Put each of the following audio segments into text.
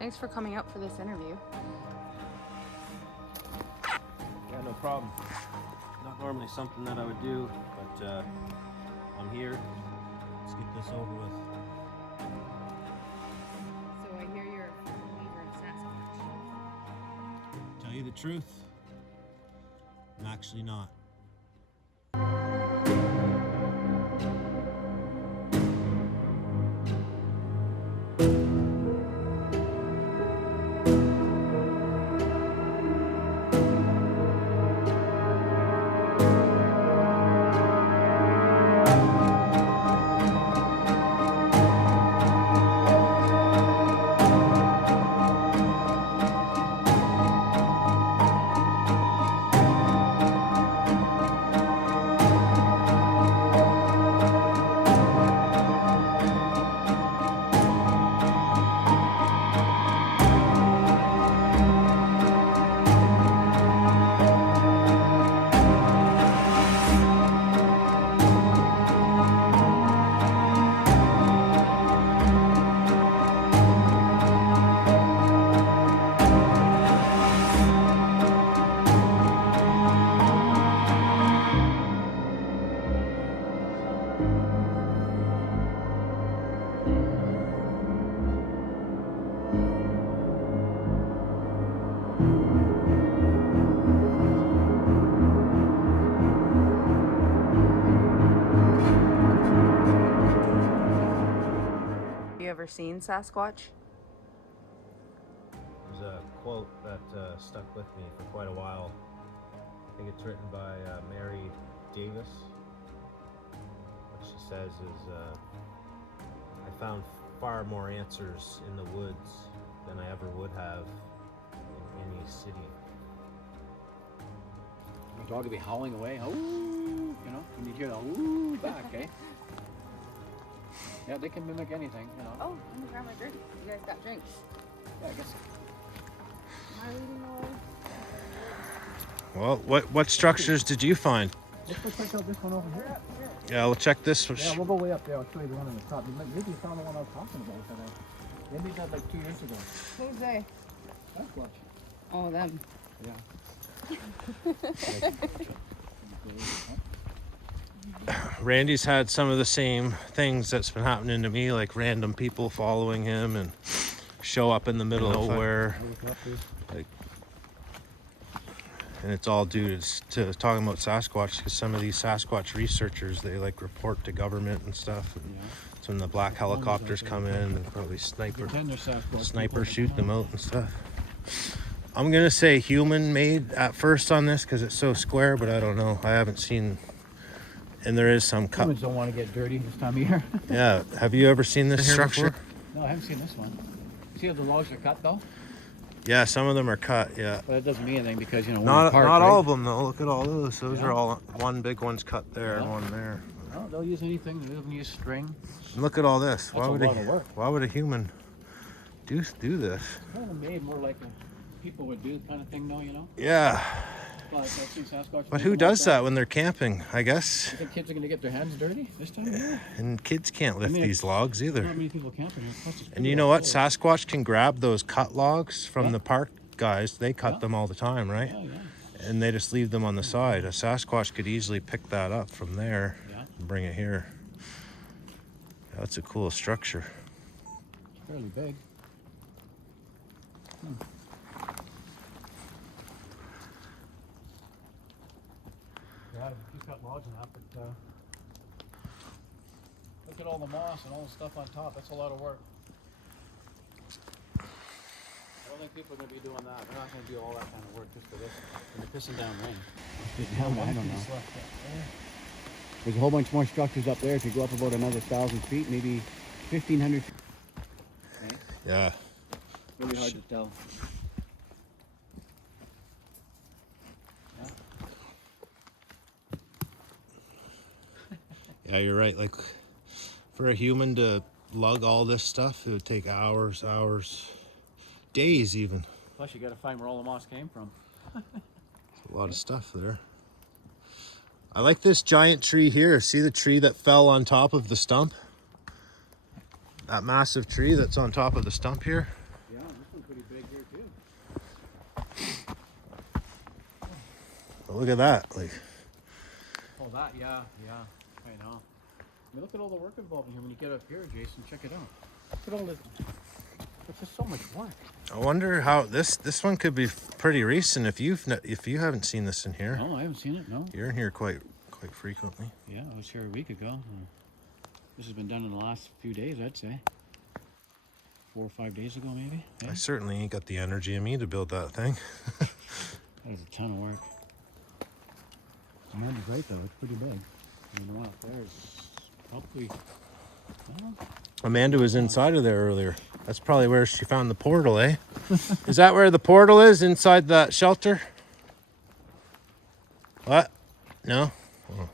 Thanks for coming up for this interview. Yeah, no problem. Not normally something that I would do, but I'm here. Let's get this over with. So I hear you're a believer in Sasquatch. Tell you the truth, I'm actually not. Ever seen Sasquatch? There's a quote that stuck with me for quite a while. I think it's written by Mary Davis. What she says is, I found far more answers in the woods than I ever would have in any city. The dog would be howling away. Oh, you know, when you hear the ooh back, eh? Yeah, they can mimic anything, you know. Oh, I'm gonna grab my drink. You guys got drinks? Yeah, I guess. Am I leading the way? Well, what structures did you find? Let's go check out this one over here. Yeah, we'll check this one. Yeah, we'll go way up there. I'll show you the one on the top. Maybe you found the one I was talking about. That they made that like 2 years ago. Who's they? Sasquatch. Oh, them. Yeah. Randy's had some of the same things that's been happening to me, like random people following him and show up in the middle of nowhere. Like, and it's all due to talking about Sasquatch, because some of these Sasquatch researchers, they like report to government and stuff. And so when the black helicopters come in, and probably sniper shoot them out and stuff. I'm gonna say human made at first on this because it's so square, but I don't know. I haven't seen. And there is some cut. Humans don't want to get dirty this time of year. Yeah. Have you ever seen this structure? No, I haven't seen this one. See how the logs are cut though? Yeah, some of them are cut. Yeah. But it doesn't mean anything because you know Not park, not right? all of them though. Look at all those. Those Yeah. are all one big one's cut there and one there. No, they'll use anything. They'll even use string. And look at all this. That's a lot of work. Why would a human do this? Kind of made more like a people would do kind of thing though, you know. Yeah. But, I've seen Sasquatch But who does that when they're camping? I guess. You think kids are going to get their hands dirty this time of year? And kids can't lift mean, these logs either. Not many people camping here. Plus it's And you know what? Sasquatch can grab those cut logs from the park guys. They cut them all the time, right? Yeah, yeah. And they just leave them on the side. A Sasquatch could easily pick that up from there and bring it here. That's a cool structure. It's fairly big. Yeah, you cut logs and that, but look at all the moss and all the stuff on top. That's a lot of work. I don't think people are going to be doing that. They're not going to do all that kind of work just for this. And they're pissing down rain. I don't know. There's a whole bunch more structures up there. If you go up about another 1,000 feet, maybe 1,500 feet. Okay? Yeah. Really hard to tell. Yeah, you're right. Like, for a human to lug all this stuff, it would take hours, days even. Plus, you got to find where all the moss came from. A lot of stuff there. I like this giant tree here. See the tree that fell on top of the stump? That massive tree that's on top of the stump here? Yeah, this But look at that. Like, Oh, that, yeah. I know. I mean, look at all the work involved in here. When you get up here, Jason, check it out. Look at all this. It's just so much work. I wonder how this one could be pretty recent if you haven't seen this in here. No, I haven't seen it. No. You're in here quite frequently. Yeah, I was here a week ago. This has been done in the last few days, I'd say. 4 or 5 days ago, maybe. Yeah. I certainly ain't got the energy in me to build that thing. That was a ton of work. Amanda's right though, it's pretty big. And the one up there is probably, well, Amanda was inside of there earlier. That's probably where she found the portal, eh? Is that where the portal is, inside that shelter? What? No? Oh.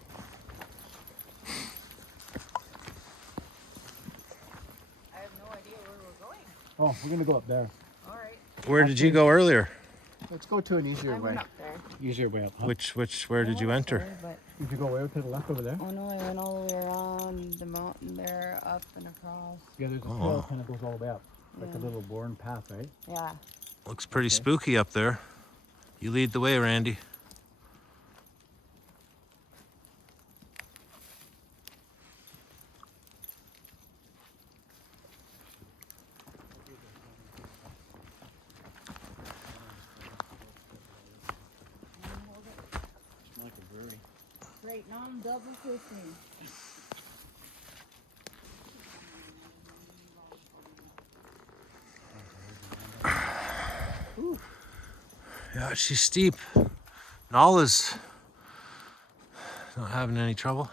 I have no idea where we're going. oh, we're gonna go up there. All right. Where did you go earlier? Let's go to an easier I way. went up there. Easier way up. Huh? Where did you enter? Sorry, but, Did you go way to the left over there? oh no, I went all the way around the mountain there, up and across. Yeah, there's a Oh. trail kind of goes all the way up. Like a Yeah. little worn path, right? Yeah. Looks pretty spooky up there. You lead the way, Randy. It's like a brewery. Right now I'm double fisting. Yeah, she's steep. Nala's not having any trouble.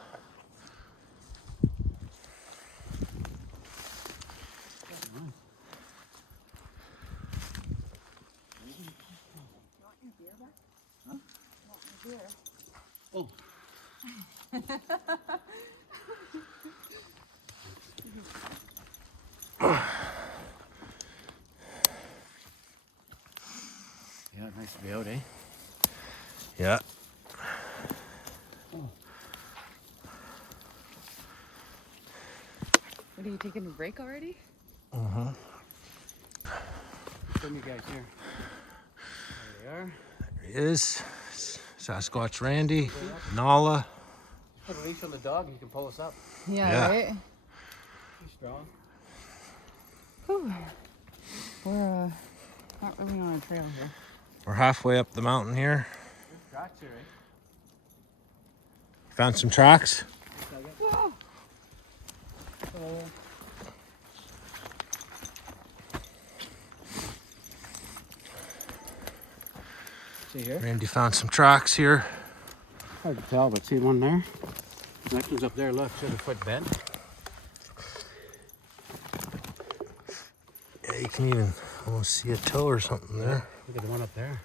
Oh. Yeah, nice to be out, eh? Yeah. What, are you taking a break already? Show me guys here. There they are. There he is. Sasquatch Randy, Nala. Put a leash on the dog and you can pull us up. Yeah. Right? He's strong. Whew. We're not really on a trail here. We're halfway up the mountain here. Good tracks here, eh? Found some tracks. Whoa. See here? Randy found some tracks here. Hard to tell, but see one there? The next one's up there, look, see the foot bent? Yeah, you can even almost see a toe or something there. Look at the one up there.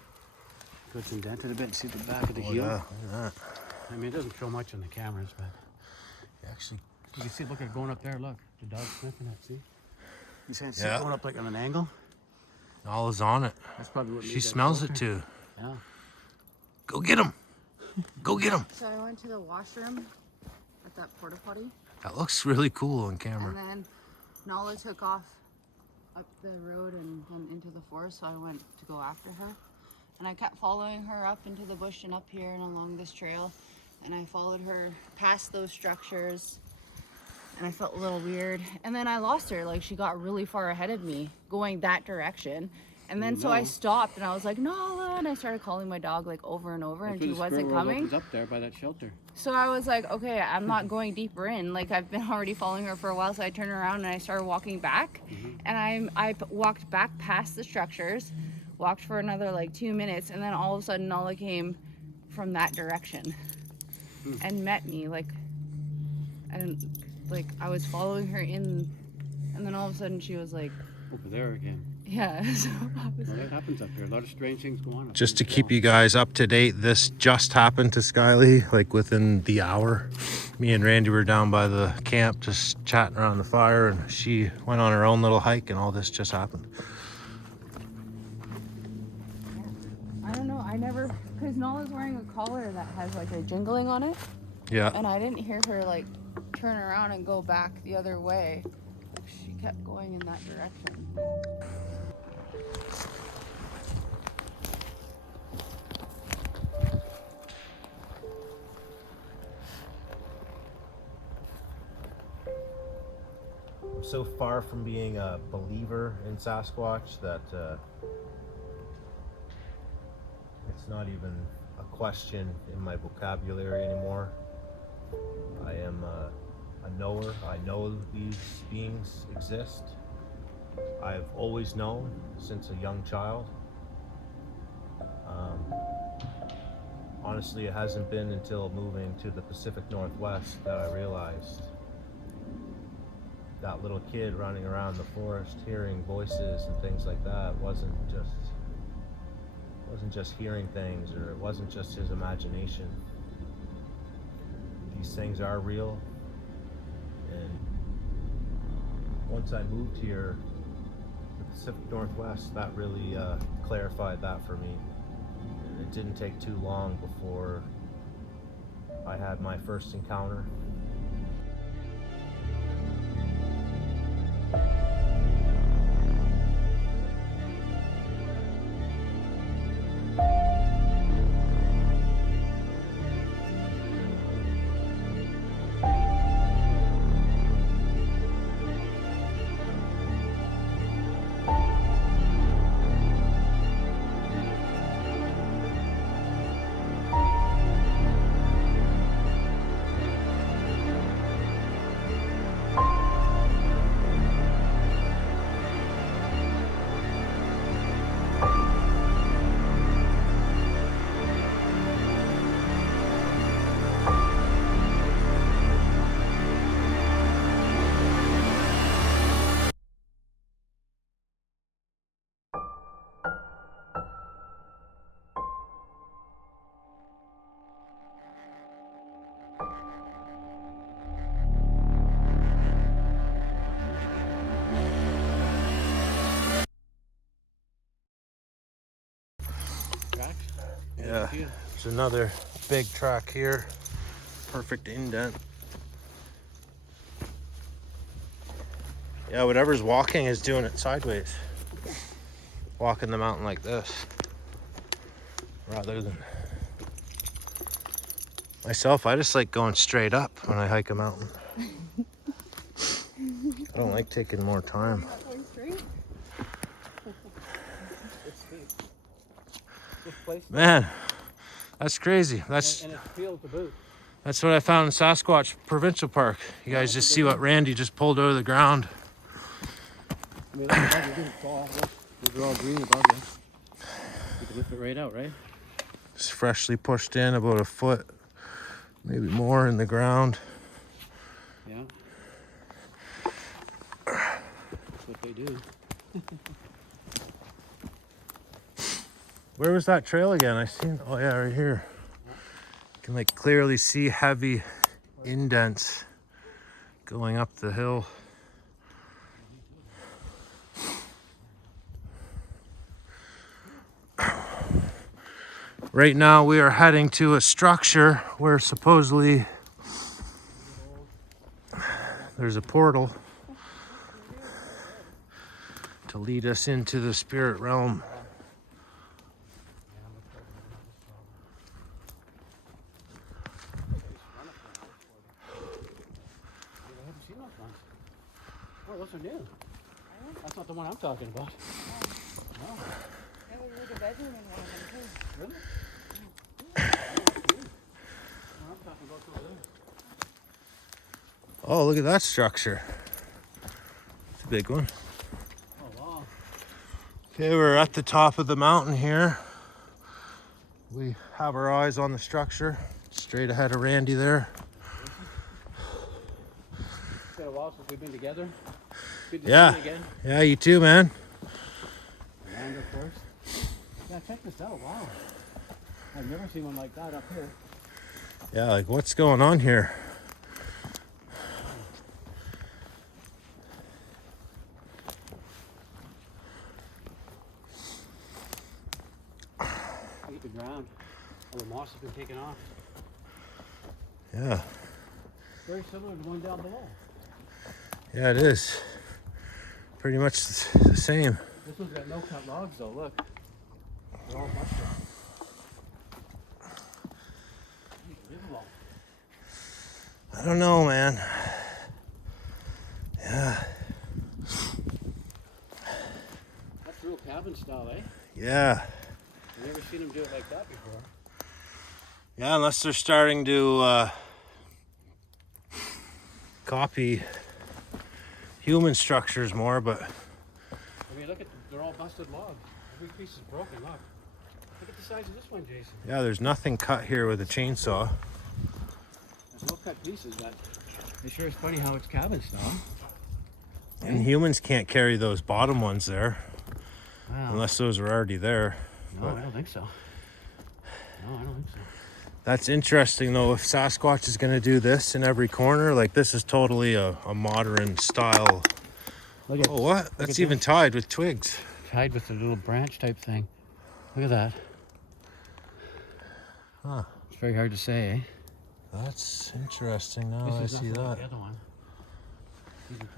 So it's indented a bit, see the back of the heel? Yeah, look at that. I mean, it doesn't show much on the cameras, but Actually, you can see, look at it going up there, look. The dog's sniffing it, see? You see it Yeah. going up like on an angle? Nala's on it. That's probably what She made that smells it filter. too. Yeah. Go get him. Go get him. So I went to the washroom at that porta potty, That looks really cool on and camera. then Nala took off up the road and into the forest, so I went to go after her. And I kept following her up into the bush and up here and along this trail. And I followed her past those structures, and I felt a little weird. And then I lost her, like she got really far ahead of me going that direction. And then so I stopped and I was like, Nala, and I started calling my dog like over and over, and she wasn't coming. Opens up there by that shelter. So I was like, okay, I'm not going deeper in. Like I've been already following her for a while, so I turned around and I started walking back. And I walked back past the structures, walked for another like 2 minutes, and then all of a sudden Nala came from that direction and met me. Like I was following her in, and then all of a sudden she was like, Over there again. yeah. So I was Well, like, that happens up there. A lot of strange things go on. Just to keep you guys up to date, this just happened to Skylee, like within the hour. Me and Randy were down by the camp just chatting around the fire, and she went on her own little hike, and all this just happened. I don't know. I never, because Nala's wearing a collar that has like a jingling on it. Yeah. And I didn't hear her like turn around and go back the other way. Like she kept going in that direction. so far from being a believer in Sasquatch that it's not even a question in my vocabulary anymore. I am a knower. I know these beings exist. I've always known since a young child. Honestly, it hasn't been until moving to the Pacific Northwest that I realized that little kid running around the forest hearing voices and things like that wasn't just hearing things, or it wasn't just his imagination. These things are real, and once I moved here, the Pacific Northwest, that really clarified that for me. And it didn't take too long before I had my first encounter. Yeah, there's another big track here. Perfect indent. Yeah, whatever's walking is doing it sideways. Walking the mountain like this. Rather than myself, I just like going straight up when I hike a mountain. I don't like taking more time. Man, that's crazy. That's and it's peeled to boot. That's what I found in Sasquatch Provincial Park. You guys just see what Randy just pulled out of the ground. I mean, that's what you do. Those are all green above you. You can lift it right out, right? It's freshly pushed in, about a foot, maybe more in the ground. Yeah. That's what they do. Where was that trail again? I seen, oh yeah, right here. You can like clearly see heavy indents going up the hill. Right now we are heading to a structure where supposedly there's a portal to lead us into the spirit realm. Oh, those are new. That's not the one I'm talking about. No. Yeah, there's a bedroom in one of them too. Really? I'm talking about over there. Oh, look at that structure. It's a big one. Oh, wow. Okay, we're at the top of the mountain here. We have our eyes on the structure. Straight ahead of Randy there. It's been a while since we've been together. Good to Yeah. see you again. Yeah, you too, man. And of course. Yeah, check this out. Wow. I've never seen one like that up here. Yeah, like what's going on here? Look at the ground. All the moss has been taken off. Yeah. Very similar to the one down below. Yeah, it is. Pretty much the same. This one's got no cut logs though, look. They're all busted. Unbelievable. I don't know, man. Yeah. real cabin style, eh? Yeah. I've never seen them do it like that before. Yeah, unless they're starting to copy human structures more, but I mean, look at them. They're all busted logs. Every piece is broken. Look. Look at the size of this one, Jason. yeah, there's nothing cut here with a chainsaw. There's no cut pieces, but it sure is funny how it's cabin style. And humans can't carry those bottom ones there, Wow. unless those are already there. No, I don't think so. No, I don't think so. That's interesting though, if Sasquatch is going to do this in every corner, like this is totally a modern style. Look at, Oh, what? That's even tied with twigs. tied with a little branch type thing. Look at that. Huh. It's very hard to say, eh? That's interesting now I This is see nothing like that. the other one.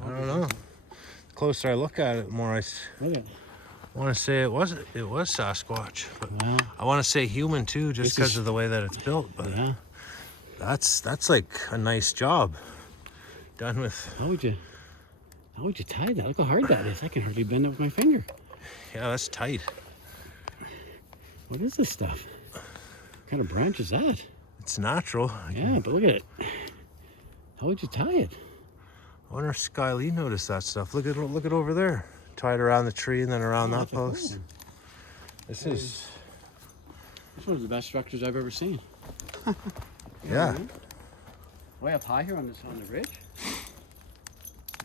I don't know. The closer I look at it, the more I Look at want to say it was Sasquatch. But yeah. I want to say human too, just This because is- of the way that it's built. But Yeah. that's like a nice job done with. How would you tie that? Look how hard that is. I can hardly bend it with my finger. Yeah, that's tight. What is this stuff? What kind of branch is that? It's natural. Yeah, but look at it. How would you tie it? I wonder if Skylee noticed that stuff. Look at over there, tied around the tree and then around Oh, that that's a cool post. one. This is This one's the best structures I've ever seen. yeah. Way up high here on the ridge.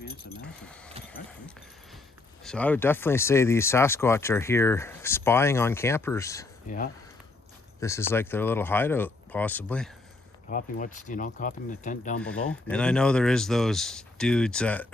Man, it's a massive structure. So I would definitely say these Sasquatch are here spying on campers. Yeah. This is like their little hideout, possibly. Copying copying the tent down below. And I know there is those dudes that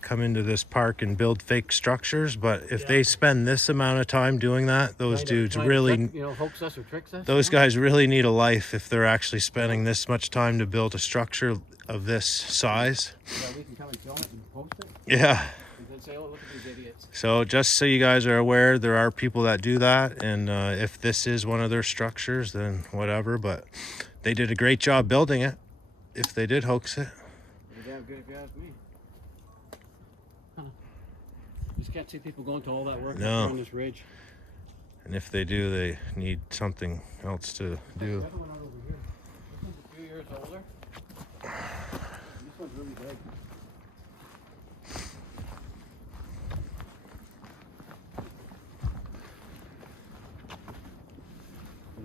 come into this park and build fake structures, but if they spend this amount of time doing that, those dudes really, hoax us or tricks us. those guys really need a life if they're actually spending this much time to build a structure of this size. Yeah, we can come and film it and post it Yeah. and then say, oh, look at these idiots. So just so you guys are aware, there are people that do that, and if this is one of their structures, then whatever, but they did a great job building it, if they did hoax it. They're damn good if you ask me. Huh. You just can't see people going to all that work No. up on this ridge. And if they do, they need something else to do. The other one out over here. This one's a few years older. This one's really big.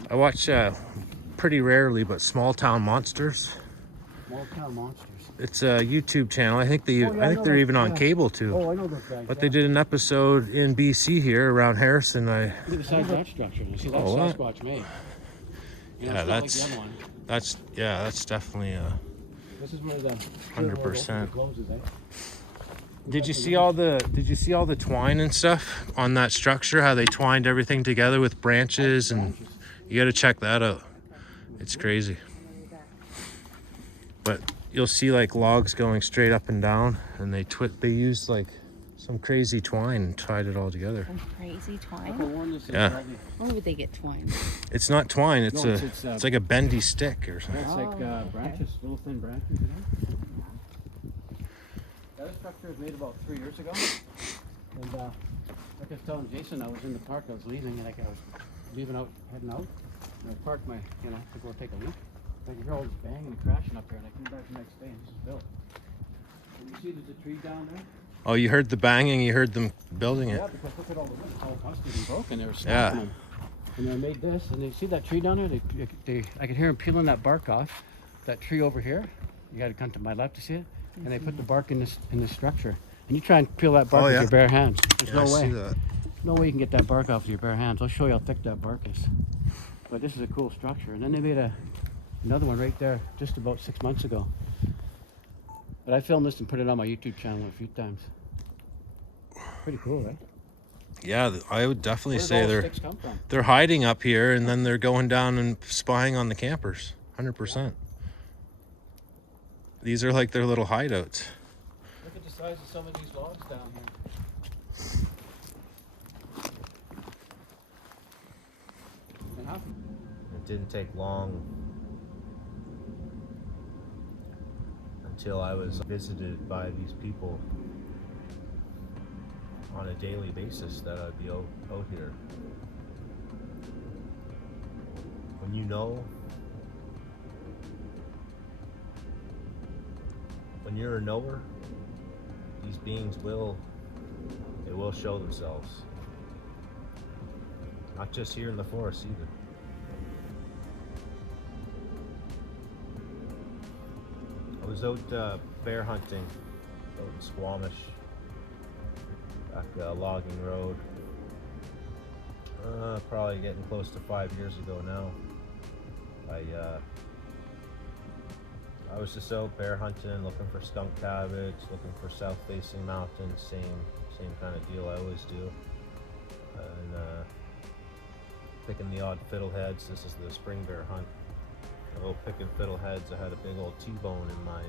I watch pretty rarely, but Small Town Monsters. Small Town Monsters. It's a YouTube channel. I think Oh, yeah, I I think know they're that, even on yeah. cable too. Oh, I know those guys. But they did an episode in BC here around Harrison. Look at the size of that structure. You see, that's Oh, what? Sasquatch made. Yeah, it's not that's- like the other one. That's definitely. This is where the 100%. closes, eh? Did you see all the twine and stuff on that structure? How they twined everything together with branches, and you got to check that out. It's crazy. But you'll see like logs going straight up and down, and they used like some crazy twine and tied it all together. Some crazy Look how twine. worn this is Yeah. already. Where would they get twine? It's not twine. It's No, a it's, it's like a bendy stick or something. Yeah, it's like Oh, okay. branches, little thin branches, you know? Yeah, this structure was made about 3 years ago. And like I was telling Jason, I was in the park, I was leaving, and like I was leaving out, heading out. And I parked my, to go take a look. I could hear all this banging and crashing up there, and I came back the next day, and this is built. And you see there's a tree down there? Oh, you heard the banging. You heard them building it. Yeah, because look at all the wood, it's all busted and broken. They were Yeah. snapping them. And they made this, and you see that tree down there? I could hear them peeling that bark off. That tree over here, you got to come to my left to see it. And they put the bark in this structure. And you try and peel that bark Oh, with yeah. your bare hands. There's Yeah, no I way. see that. No way you can get that bark off with your bare hands. I'll show you how thick that bark is. But this is a cool structure. And then they made another one right there just about 6 months ago. But I filmed this and put it on my YouTube channel a few times. Pretty cool, right? Yeah, I would definitely Where did say all the they're sticks come from? they're hiding up here, and then they're going down and spying on the campers. 100%. These are like their little hideouts. Look at the size of some of these logs down here. And how It didn't take long until I was visited by these people on a daily basis that I'd be out here. When you know, when you're a knower, these beings will show themselves. Not just here in the forest either. I was out bear hunting out in Squamish, back logging road. Probably getting close to 5 years ago now. I was just out bear hunting, looking for skunk cabbage, looking for south-facing mountains, same kind of deal I always do, and picking the odd fiddleheads. This is the spring bear hunt. Oh, picking fiddleheads. I had a big old T-bone in my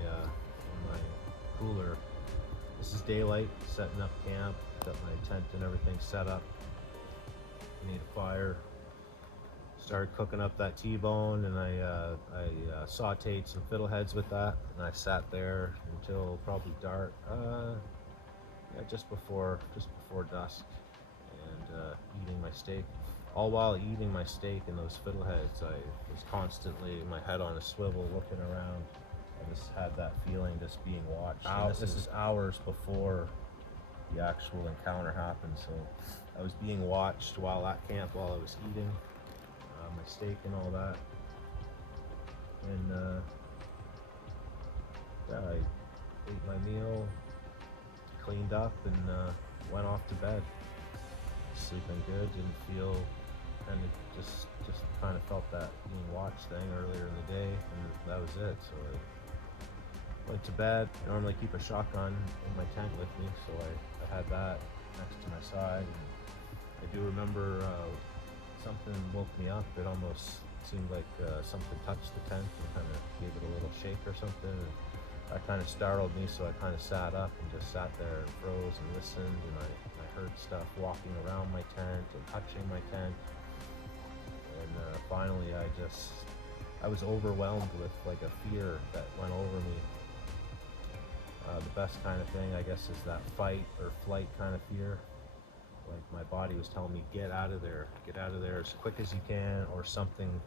cooler. This is daylight, setting up camp, got my tent and everything set up. Made a fire, started cooking up that T-bone, and I sauteed some fiddleheads with that, and I sat there until probably dark, just before dusk, and eating my steak. All while eating my steak and those fiddleheads, I was constantly, my head on a swivel, looking around. I just had that feeling, just being watched. This is hours before the actual encounter happened, so I was being watched while at camp, while I was eating my steak and all that. And I ate my meal, cleaned up, and went off to bed. Sleeping good, didn't feel, and it just kind of felt that being watched thing earlier in the day, and that was it. So I went to bed. I normally keep a shotgun in my tent with me, so I had that next to my side. And I do remember something woke me up. It almost seemed like something touched the tent and kind of gave it a little shake or something. And that kind of startled me, so I kind of sat up and just sat there and froze and listened, and I heard stuff walking around my tent and touching my tent. And finally I was overwhelmed with like a fear that went over me. The best kind of thing, I guess, is that fight or flight kind of fear. Like my body was telling me, get out of there as quick as you can, or something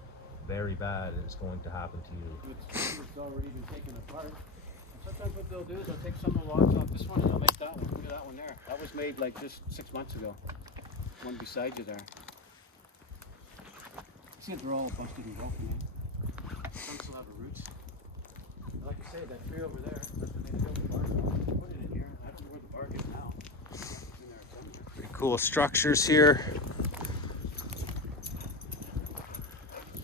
very bad is going to happen to you. It's already been taken apart. Sometimes what they'll do is they'll take some of the logs off this one and they'll make that one. Look at that one there. That was made like just 6 months ago. One beside you there. See if they're all busted and broken, man. Some still have the roots. Like I say, that tree over there, that's what they built the bark on. Put it in here. I don't know where the bark is now. It's in there somewhere. Pretty cool structures here.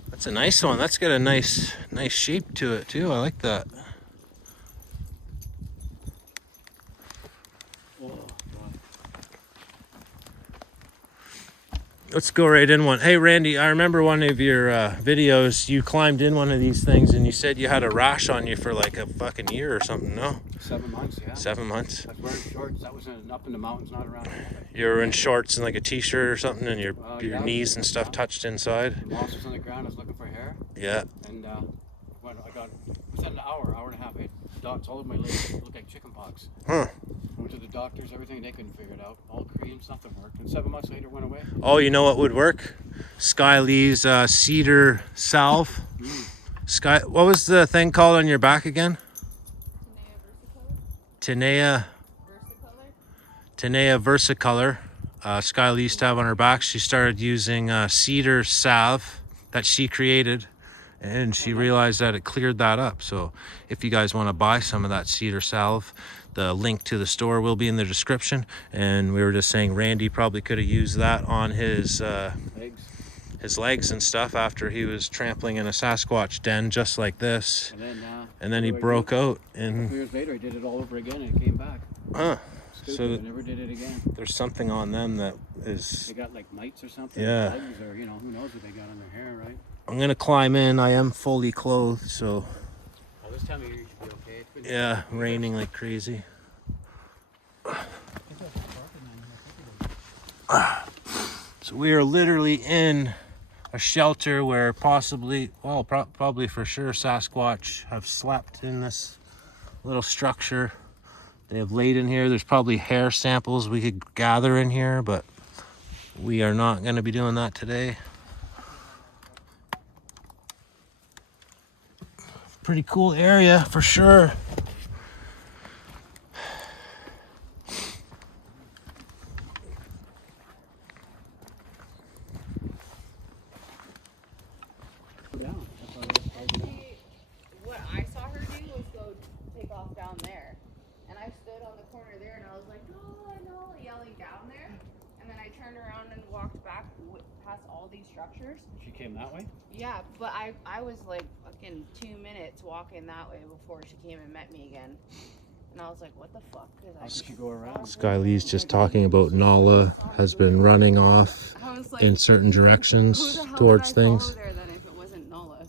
That's a nice one. That's got a nice shape to it too. I like that. Let's go right in one. Hey Randy, I remember one of your videos, you climbed in one of these things and you said you had a rash on you for like a fucking year or something, no? 7 months, yeah. 7 months? I was wearing shorts. That was up in the mountains, not around here. You were in shorts and like a t-shirt or something, and your Yeah, knees and stuff touched inside? The moss was on the ground. I was looking for hair. Yeah. And when I got, within an hour and a half, I had dots all over my legs. It looked like chicken pox. Huh. I went to the doctors, everything, they couldn't figure it out. All cream, nothing worked. And 7 months later, it went away. Oh, you know what would work? Skylee's cedar salve. What was the thing called on your back again? Tenea Versicolor. Skylee used to have on her back. She started using cedar salve that she created, and she realized that it cleared that up. So if you guys want to buy some of that cedar salve, the link to the store will be in the description. And we were just saying Randy probably could have used that on his legs and stuff after he was trampling in a Sasquatch den just like this. And then he broke out. And 2 years later, he did it all over again and it came back. Huh. Stupid, So I never did it again. there's something on them that is... They got like mites or something. Yeah. Bugs or, you know, who knows what they got on their hair, right? I'm going to climb in. I am fully clothed, so... Well, this time of year you should be okay. It's been Yeah, raining like crazy. So we are literally in a shelter where possibly, well, probably for sure Sasquatch have slept in this little structure. They have laid in here. There's probably hair samples we could gather in here, but we are not going to be doing that today. Pretty cool area for sure. What I saw her do was go take off down there. And I stood on the corner there and I was like, no, no, yelling down there. And then I turned around and walked back past all these structures. She came that way? Yeah, but I was like fucking 2 minutes walking that way before she came and met me again. And I was like, what the fuck? How did she go around? Skylee's just talking about Nala has been running off like, in certain directions towards things. There then if it wasn't Nala?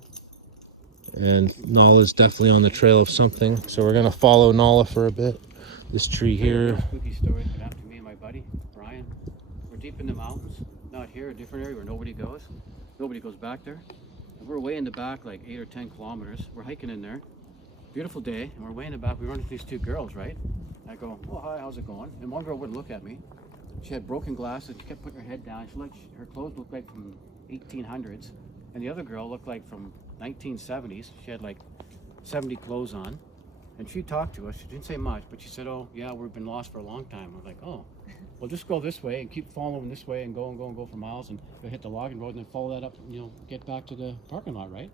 And Nala's definitely on the trail of something. So we're going to follow Nala for a bit. This tree here. Spooky story that happened to me and my buddy, Brian. We're deep in the mountains. Not here, a different area where nobody goes. Nobody goes back there. And we're way in the back, like 8 or 10 kilometers. We're hiking in there. Beautiful day, and we're way in the back. We run into these 2 girls, right? I go, oh, hi, how's it going? And one girl wouldn't look at me. She had broken glasses. She kept putting her head down. Her clothes looked like from 1800s. And the other girl looked like from 1970s. She had like 70 clothes on. And she talked to us. She didn't say much, but she said, oh, yeah, we've been lost for a long time. We're like, oh, well, just go this way and keep following this way and go for miles and go hit the logging road and then follow that up, get back to the parking lot, right?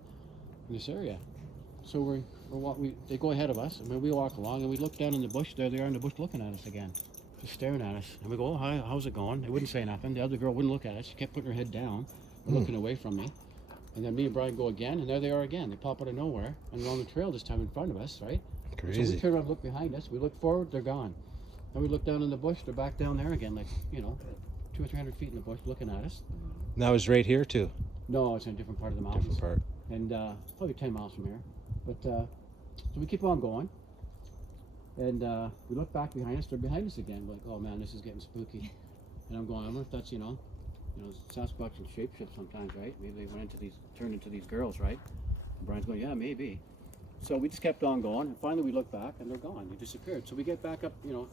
In this area. So they go ahead of us, and we walk along, and we look down in the bush. There they are in the bush looking at us again, just staring at us. And we go, oh, hi, how's it going? They wouldn't say nothing. The other girl wouldn't look at us. She kept putting her head down, looking away from me. And then me and Brian go again, and there they are again. They pop out of nowhere, and they're on the trail this time in front of us, right? Crazy. So we turn around and look behind us. We look forward, they're gone. And we look down in the bush, they're back down there again, like, 200 or 300 feet in the bush looking at us. And that was right here too? No, it's in a different part of the mountains. Different part. And probably 10 miles from here. But so we keep on going. And we look back behind us, they're behind us again. We're like, oh man, this is getting spooky. And I'm going, I wonder if that's, Sasquatch and shapeshift sometimes, right? Maybe they turned into these girls, right? And Brian's going, yeah, maybe. So we just kept on going, and finally we look back, and they're gone. They disappeared. So we get back up, a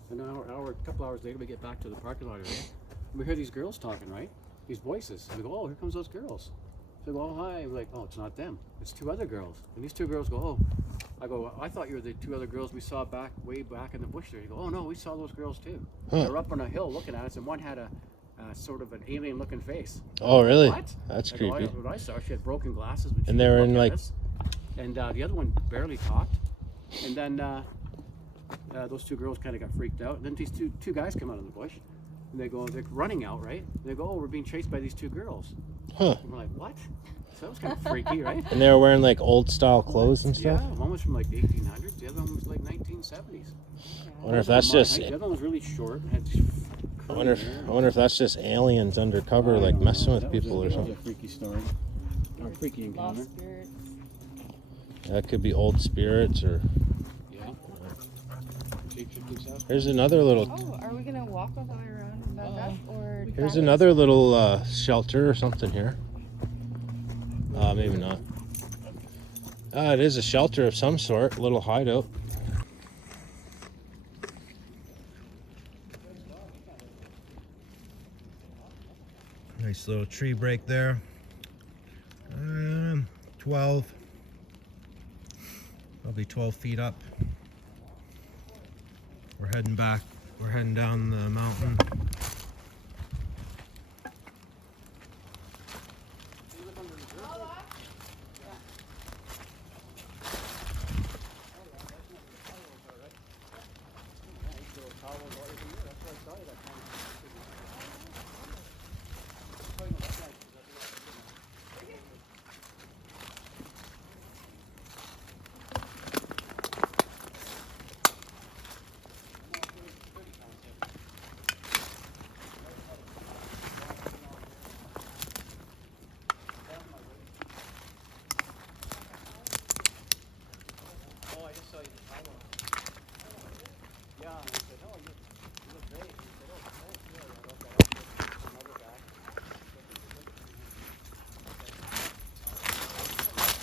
couple hours later, we get back to the parking lot area, and we hear these girls talking, right? These voices. And we go, oh, here comes those girls. So we go, oh, hi. And we're like, oh, it's not them. It's 2 other girls. And these 2 girls go, oh. I go, I thought you were the 2 other girls we saw way back in the bush there. You go, oh, no, we saw those girls too. Huh. They're up on a hill looking at us, and one had a sort of an alien-looking face. Oh, really? What? That's creepy. What I saw, she had broken glasses. And they were in like... And the other one barely talked. And then those 2 girls kind of got freaked out. And then these two guys come out of the bush. And they're running out, right? And they go, oh, we're being chased by these 2 girls. Huh. And we're like, what? So that was kind of freaky, right? And they were wearing like old style clothes and stuff? Yeah, one was from like the 1800s. The other one was like 1970s. I wonder if that's just... The other one was really short. And had I wonder if that's just aliens undercover, like messing with people or something. That was a freaky story. Or a freaky encounter. Lost spirits. That could be old spirits or... Yeah. Here's another little... Oh, are we going to walk all the way around and back up? Or here's another little shelter or something here. Maybe not. It is a shelter of some sort, a little hideout. Nice little tree break there. 12. Probably 12 feet up. We're heading back. We're heading down the mountain.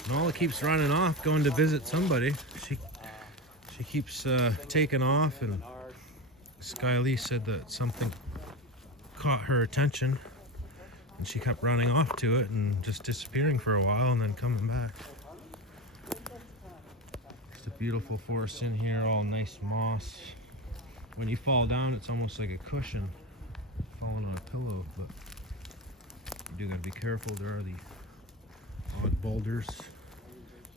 Nola keeps running off, going to visit somebody. She keeps taking off and Skylee said that something caught her attention and she kept running off to it and just disappearing for a while and then coming back. It's a beautiful forest in here, all nice moss. When you fall down, it's almost like a cushion, falling on a pillow, but you do gotta be careful. There are the odd boulders,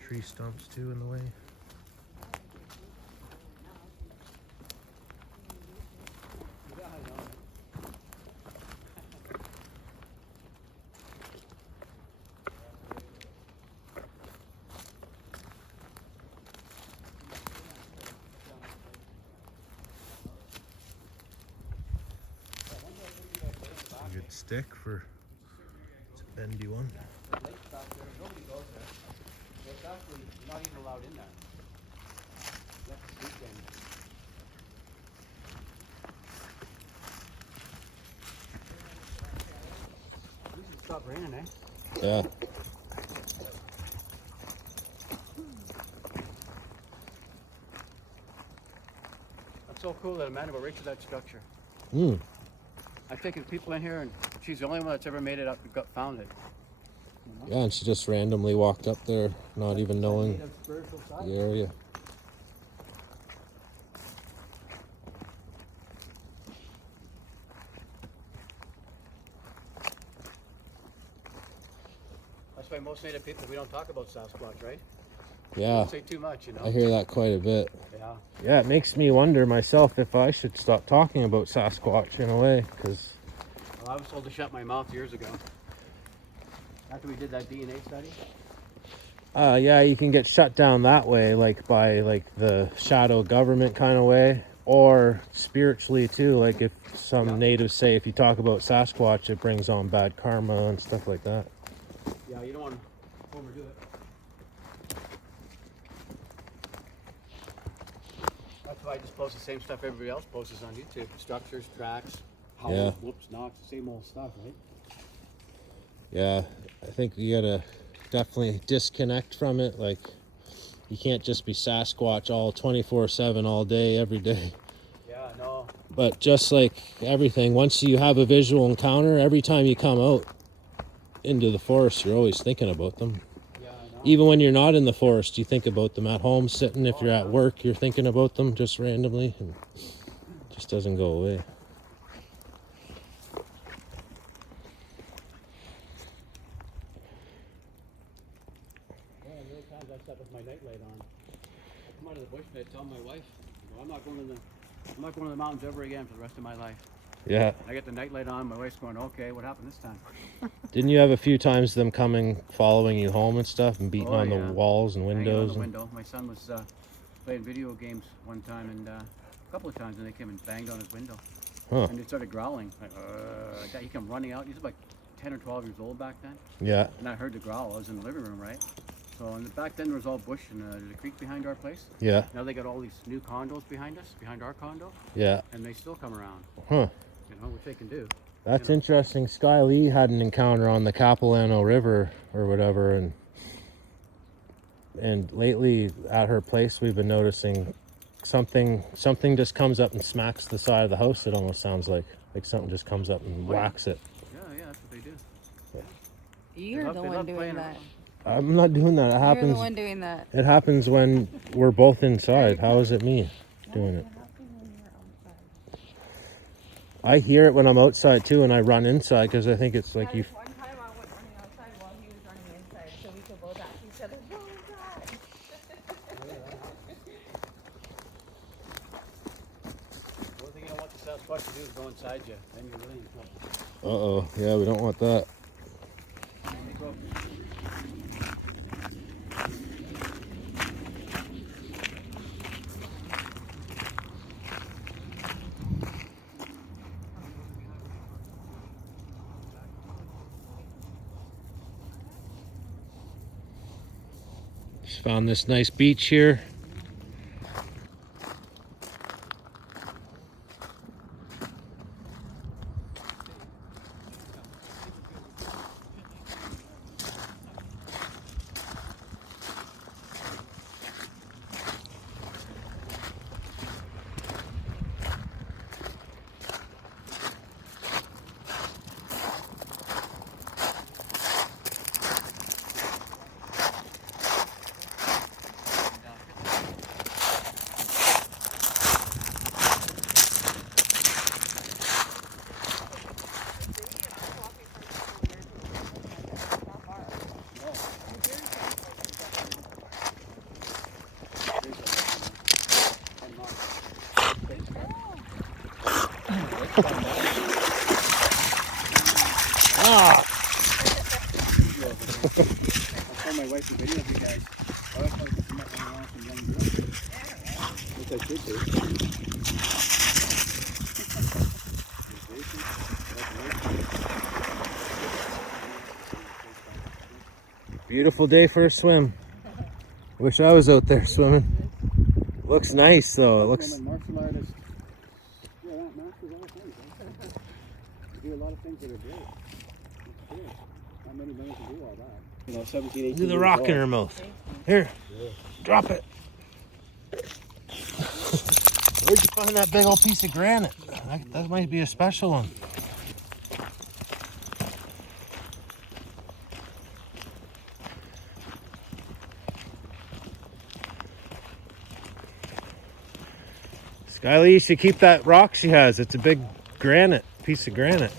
tree stumps too in the way. A good stick for, it's a bendy one. Nobody goes there. It's actually not even allowed in there. You have to sleep in. At least it stopped raining, eh? Yeah. That's so cool that Amanda went right to that structure. Mm. I've taken people in here and she's the only one that's ever made it up and found it. Yeah, and she just randomly walked up there, not even knowing the area. That's why most native people, we don't talk about Sasquatch, right? Yeah, Don't say too much, you know? I hear that quite a bit. Yeah. Yeah, it makes me wonder myself if I should stop talking about Sasquatch in a way, because Well, I was told to shut my mouth years ago. After we did that DNA study. yeah, you can get shut down that way, like by like the shadow government kind of way, or spiritually too. Like if some natives say if you talk about Sasquatch, it brings on bad karma and stuff like that. Yeah, you don't want to overdo it. That's why I just post the same stuff everybody else posts on YouTube. Structures, tracks, howls, Yeah. whoops, knocks, same old stuff, right? Yeah, I think you gotta definitely disconnect from it. Like you can't just be Sasquatch all 24/7 all day, every day. Yeah, no. But just like everything, once you have a visual encounter, every time you come out into the forest, you're always thinking about them. Yeah, I know. Even when you're not in the forest, you think about them at home sitting. If you're at work, you're thinking about them just randomly, and it just doesn't go away. Yeah, there are times I slept with my nightlight on. I come out of the bush and I tell my wife, you know, I'm not going to the mountains ever again for the rest of my life. Yeah. I get the nightlight on, my wife's going, okay, what happened this time? Didn't you have a few times them coming, following you home and stuff, and beating on the walls and Hanging windows? on the window. My son was playing video games one time, and a couple of times, and they came and banged on his window. Huh. And they started growling. Like that. He came running out. He was like 10 or 12 years old back then. Yeah. And I heard the growl. I was in the living room, right? So and back then there was all bush and there's a creek behind our place. Yeah. Now they got all these new condos behind us, behind our condo, Yeah. and they still come around. Huh. You know, which they can do. That's interesting. Skylee had an encounter on the Capilano River or whatever, and lately at her place we've been noticing something just comes up and smacks the side of the house. It almost sounds like something just comes up and whacks it. Yeah, that's what they do. You're the one doing that. I'm not doing that. It You're happens. the one doing that. It happens when we're both inside. How is it me doing it? I hear it when I'm outside too, and I run inside because I think it's like you. One time I went running outside while he was running inside, so we could both ask each other, "Oh God!" The only thing you don't want the Sasquatch to do is go inside you. Then you're really in trouble. Uh-oh. Yeah, we don't want that. Just found this nice beach here. Ah! I told my wife to video of you guys. I always thought you might run around some young girls. Which I should do. Beautiful day for a swim. Wish I was out there swimming. Looks nice though. It looks. Martial artist. Yeah, that masters all things. Right? You do a lot of things that are great. It's good. Not many men can do all that. You know, 17, 18 Do the rock in her mouth. Here, drop it. Where'd you find that big old piece of granite? That might be a special one. Skylee, you should keep that rock she has. It's a big piece of granite.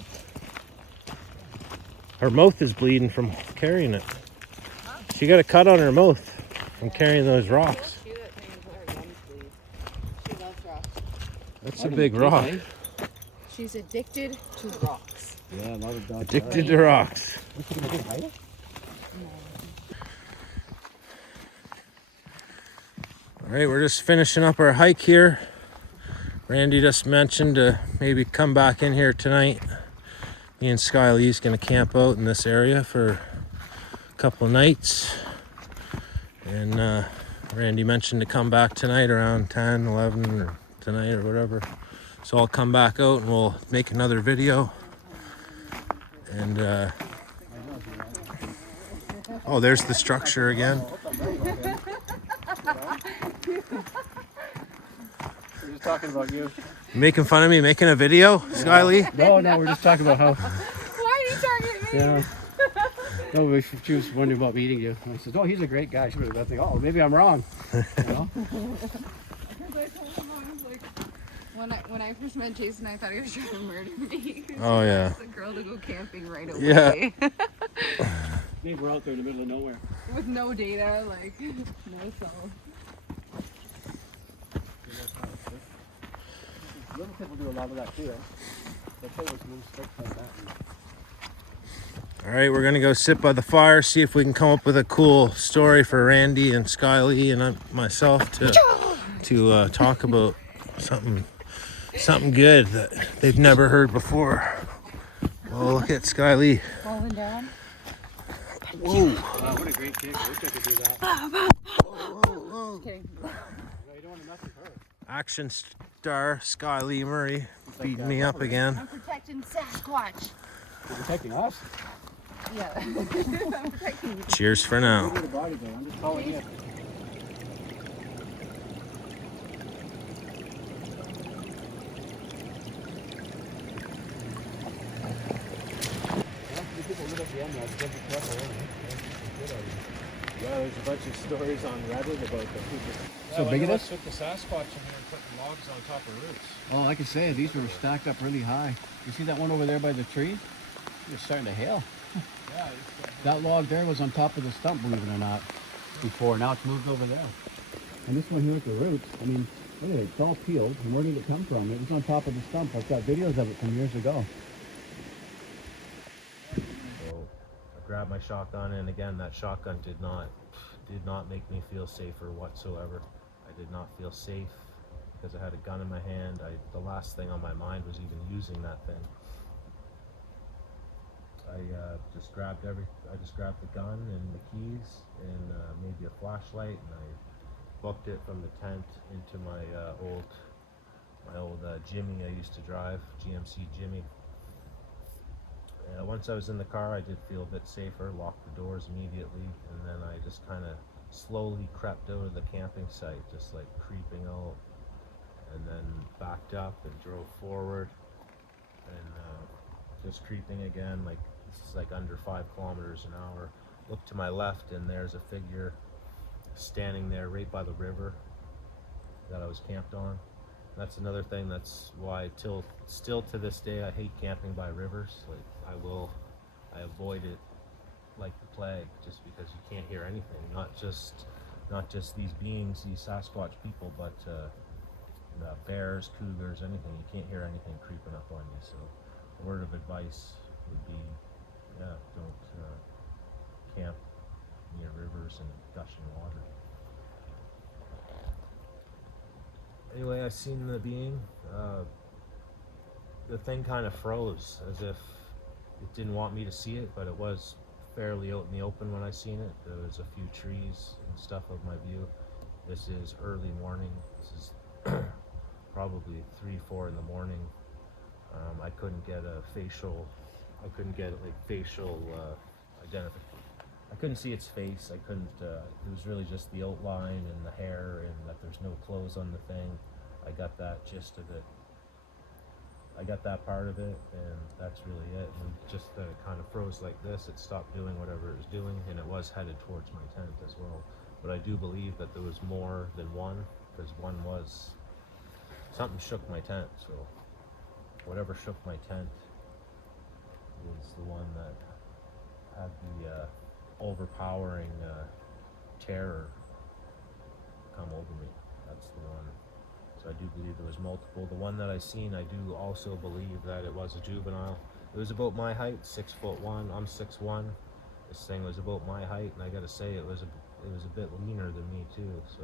Her mouth is bleeding from carrying it. She got a cut on her mouth from carrying those rocks. She loves rocks. That's a big rock. She's addicted to rocks. Yeah, a lot of dogs. Addicted to rocks. All right, we're just finishing up our hike here. Randy just mentioned to maybe come back in here tonight. Me and Skylee's gonna camp out in this area for a couple nights. And Randy mentioned to come back tonight around 10, 11 or tonight or whatever. So I'll come back out and we'll make another video. And oh, there's the structure again. We're just talking about you. You making fun of me making a video, Skylee? No, we're just talking about how. Why are you targeting me? Yeah. No, she was wondering about meeting you. I said, "Oh, he's a great guy." She was about to think, "Oh, maybe I'm wrong." You know? Because I told him, I was like, when I first met Jason, I thought he was trying to murder me. Oh yeah. The girl to go camping right away. Yeah. Maybe we're out there in the middle of nowhere. With no data, like no phone. Little people do a lot of that too. They play with some sticks like that. All right, we're gonna go sit by the fire, see if we can come up with a cool story for Randy and Skylee and myself to talk about something good that they've never heard before. Well, look at Skylee. Falling down. Whoa! Wow, what a great kick! I wish I could do that. Whoa. Kidding. No, you don't want to mess with her. Action star Skylee Murray beating me up again. I'm protecting Sasquatch. You're protecting us. Yeah. I'm protecting you. Cheers for now. Look at the body though. I'm just calling it. Yeah, there's a bunch of stories on Reddit about the people. So big it is? Took the Sasquatch in here and putting logs on top of roots. Oh, like I say, these were stacked up really high. You see that one over there by the tree? It's starting to hail. Yeah. That log there was on top of the stump, believe it or not, before. Now it's moved over there. And this one here at the roots, I mean, look at it, it's all peeled. And where did it come from? It was on top of the stump. I've got videos of it from years ago. So I grabbed my shotgun, and again, that shotgun did not make me feel safer whatsoever. I did not feel safe because I had a gun in my hand. The last thing on my mind was even using that thing. I just grabbed the gun and the keys and maybe a flashlight, and I booked it from the tent into my old Jimmy I used to drive, GMC Jimmy. Once I was in the car, I did feel a bit safer, locked the doors immediately, and then I just kind of slowly crept out of the camping site, just like creeping out, and then backed up and drove forward, and just creeping again, like this is like under 5 kilometers an hour. Look to my left, and there's a figure standing there right by the river that I was camped on. That's another thing. That's why still to this day I hate camping by rivers. Like I avoid it like the plague, just because you can't hear anything. Not just these beings, these Sasquatch people, but bears, cougars, anything. You can't hear anything creeping up on you. So a word of advice would be, yeah, don't camp near rivers and gushing water. Anyway, I seen the being. The thing kind of froze as if it didn't want me to see it, but it was fairly out in the open when I seen it. There was a few trees and stuff of my view. This is early morning. This is probably 3-4 in the morning. I couldn't get a facial. I couldn't get like facial identification. I couldn't see its face. I couldn't. It was really just the outline and the hair, and that there's no clothes on the thing. I got that gist of it. I got that part of it, and that's really it. And just kind of froze like this. It stopped doing whatever it was doing, and it was headed towards my tent as well. But I do believe that there was more than one, because one was something shook my tent. So whatever shook my tent was the one that had the overpowering terror come over me. That's the one. So I do believe there was multiple. The one that I seen, I do also believe that it was a juvenile. It was about my height, 6'1". I'm 6'1". This thing was about my height, and I gotta say it was a bit leaner than me too. So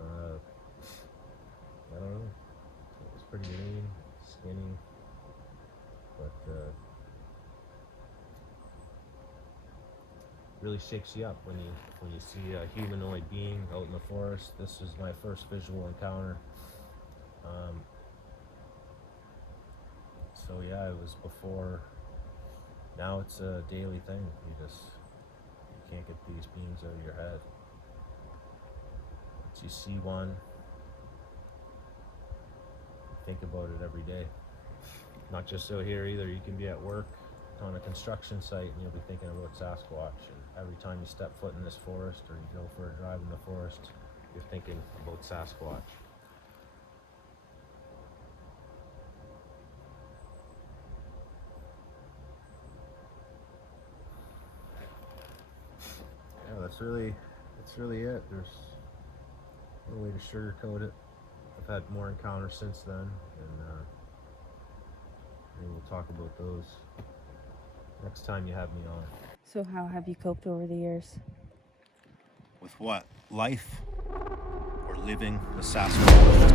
I don't know. It was pretty lean, skinny, but really shakes you up when you see a humanoid being out in the forest. This is my first visual encounter. So yeah, it was before. Now it's a daily thing. You can't get these beings out of your head. Once you see one, think about it every day. Not just out here either. You can be at work on a construction site and you'll be thinking about Sasquatch, and every time you step foot in this forest or you go for a drive in the forest, you're thinking about Sasquatch. Yeah, that's really it. There's no way to sugarcoat it. I've had more encounters since then, and maybe we'll talk about those next time you have me on. So how have you coped over the years? With what? Life or living the Sasquatch?